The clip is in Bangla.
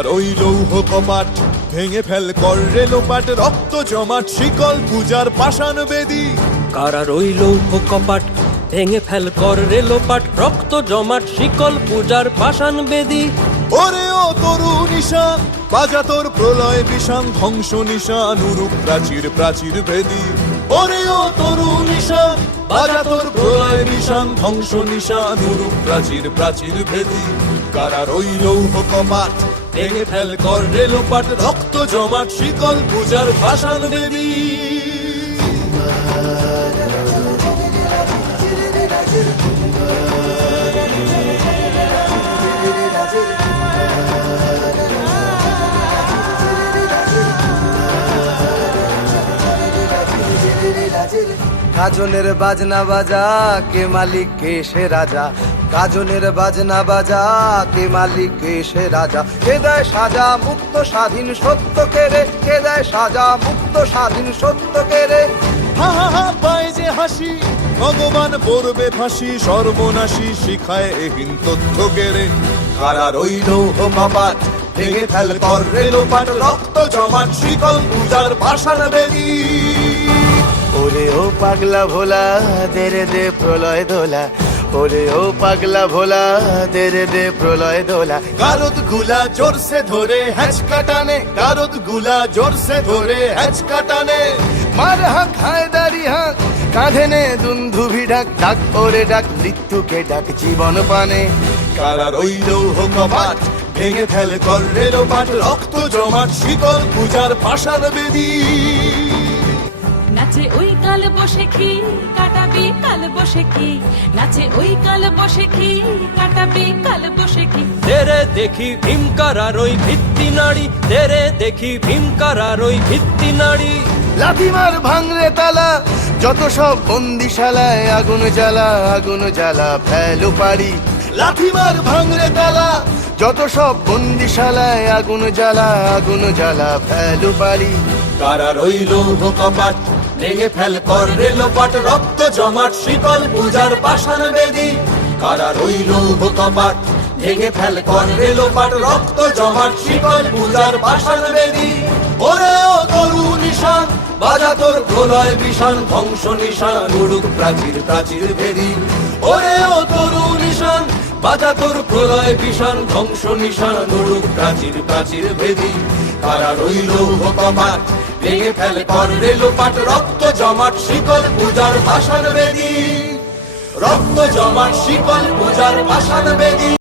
কারার ওই লৌহ কপাট ভেঙে ফেল কর রে লোপাট, রক্ত জমাট শিকল পূজার পাষাণ বেদী। কারার ওই লৌহ কপাট ভেঙে ফেল কর রে লোপাট, রক্ত জমাট শিকল পূজার পাষাণ বেদী। ওরে ও তরু নিশান বাজা তোর প্রলয় বিষান, ধ্বংস নিশান উরুক প্রাচীর প্রাচীর ভেদী। ওরে ও তরু নিশান বাজা তোর প্রলয় বিষান, ধ্বংস নিশান উরুক প্রাচীর প্রাচীর ভেদী। কারার ওই লৌহ কপাট ভেঙে ফেল কর রে লোপাট, রক্ত জমাট শিকল পূজার পাষাণ বেদী। গাজনের বাজনা বাজা কে মালিক কে সে রাজা, গাজনের বাজনা বাজা কে মালিক কে সে রাজা। কে দেয় সাজা মুক্ত স্বাধীন সত্য কে রে, কে দেয় সাজা মুক্ত স্বাধীন সত্য কে রে। হা হা হা পায় যে হাসি ভগবান পড়বে ফাঁসি, সর্বনাশী শিখায় এহীন তথ্য কেড়ে। কারার ওই লৌহ কপাট ভেঙে ফেল কর রে লোপাট, রক্ত জমাট শিকল পূজার পাষাণ বেদী। ওরে ও পাগলা ভোলা দে রে দে প্রলয় দোলা, ওরে ও পাগলা ভোলা দে রে দে প্রলয় দোলা। গারদ গুলা জোরসে ধরে হ্যাচ কাটানে, গারদ গুলা জোরসে ধরে হ্যাচ কাটানে। মার হাক হায়দারি হাক কাঁধে নে দুন্ধুভি ডাক, ডাক ওরে ডাক মৃত্যুকে ডাক জীবন পানে। কারার ওই লৌহ কপাট ভেঙে ফেল কর রে লোপাট, রক্ত জমাট শিকল পূজার পাষাণ বেদী। নাচে ওই কাল বসে কি কাটাবি কাল বসে কি, নাচে ওই কাল বসে কি কাটাবি কাল বসে কি। তেরে দেখি ভীমকারার ওই ভিত্তি নাড়ি, তেরে দেখি ভীমকারার ওই ভিত্তি নাড়ি। লাথিমার ভাঙরে তালা যত সব বন্দিশালায়, আগুন জ্বালা আগুন জ্বালা ফেলো পারি। লাথিমার ভাঙরে তালা যত সব বন্দিশালায়, আগুন জ্বালা আগুন জ্বালা ফেলো পারি। কারার ওই লৌহ কপাট ভেঙে ফেল কর রে লোপাট, রক্ত জমাট শিকল পূজার পাষাণ বেদী। কারার ওই লৌহ কপাট ভেঙে ফেল কর রে লোপাট, রক্ত জমাট শিকল পূজার পাষাণ বেদী। ওরে ও তরু নিশান বাজা তোর প্রলয় বিষান, ধ্বংস নিশান উড়ুক প্রাচীর প্রাচীর ভেদী। ওরে ও তরু নিশান বাজা তোর প্রলয় বিষান, ধ্বংস নিশান উড়ুক প্রাচীর প্রাচীর ভেদী। কারার ওই লৌহ কপাট ভেঙে ফেল কর রে লোপাট, রক্ত জমাট শিকল পূজার পাষাণ বেদী। রক্ত জমাট শিকল পূজার পাষাণ বেদী।